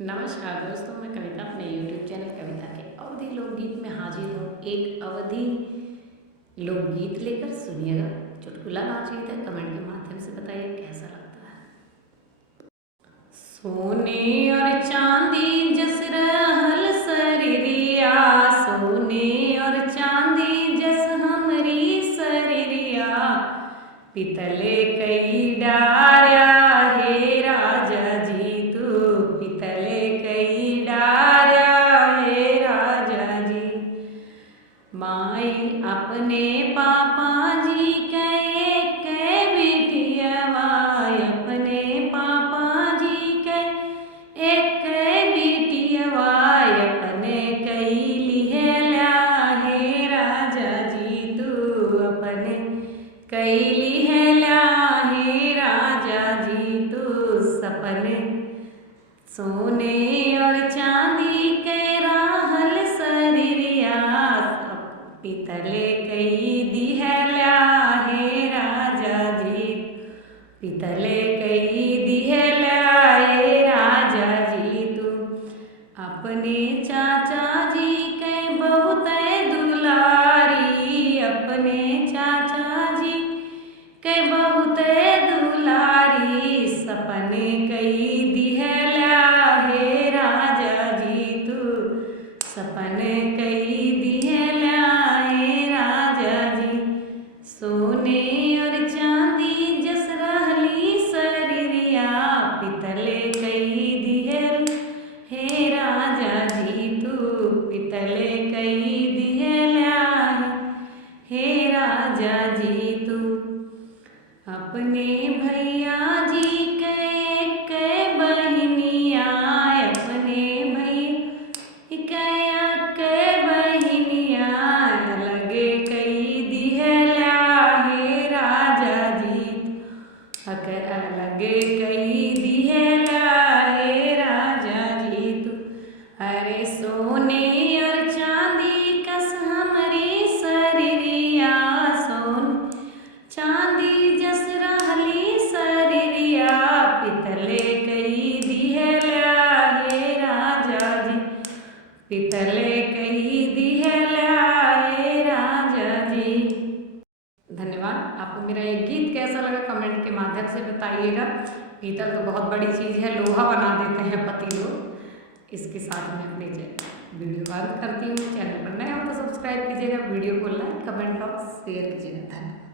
नमस्कार दोस्तों, मैं कविता अपने YouTube चैनल कविता के अवधि लोकगीत में हाजिर हूँ। एक अवधि लोकगीत लेकर सुनिएगा। चुटकुला नाचगीत है, कमेंट के माध्यम से बताइए कैसा लगता है। सोने और चांदी जस रहल शरीरिया, सोने और चांदी जस हमरी शरीरिया, पितले कई डार्या हे राजा जी तू, पितले कई डार्या हे राजा जी। माई अपने पापा जी के बिटियवा, अपने पापा जी के एक बिटियवा, अपने कई लिहला हे राजा जी तू, अपने कई लिहला हे राजा जी तू। सपने सोने और चांदी के राहल शरीरिया, पितले कई दिहला हे राजा जी, पितले कई दिहला हे राजा जी तू। अपने चाचा जी के बहुत दुलारी, अपने चाचा जी के बहुत दुलारी, सपने कई दिहला हे राजा जी तू, सपने कई दिहला हे राजा जी। सोने और चांदी जस रहली शरीरिया, पितले कई दिहल हे राजा जी तू, पितले कई दिहला हे राजा जी तू। अपने भैया जी के बहनिया, अपने भैया के बहनिया, लगे कई दिहला हे राजा जी, लगे कई दिहला हे राजा जी तू। अरे सोने और चांदी कस हमरी शरीरिया, सोन चांदी जस रहली शरीरिया, पितले कई दिहला हे राजा जी, पितले कई दिहला हे राजा जी। धन्यवाद। आपको मेरा ये गीत कैसा लगा कमेंट के माध्यम से बताइएगा। पीतल तो बहुत बड़ी चीज़ है, लोहा बना देते हैं पति लोग। इसके साथ मैं अपने वीडियो बंद करती हूँ। चैनल पर नए हो तो सब्सक्राइब कीजिएगा, वीडियो को लाइक कमेंट और शेयर कीजिएगा। धन्यवाद।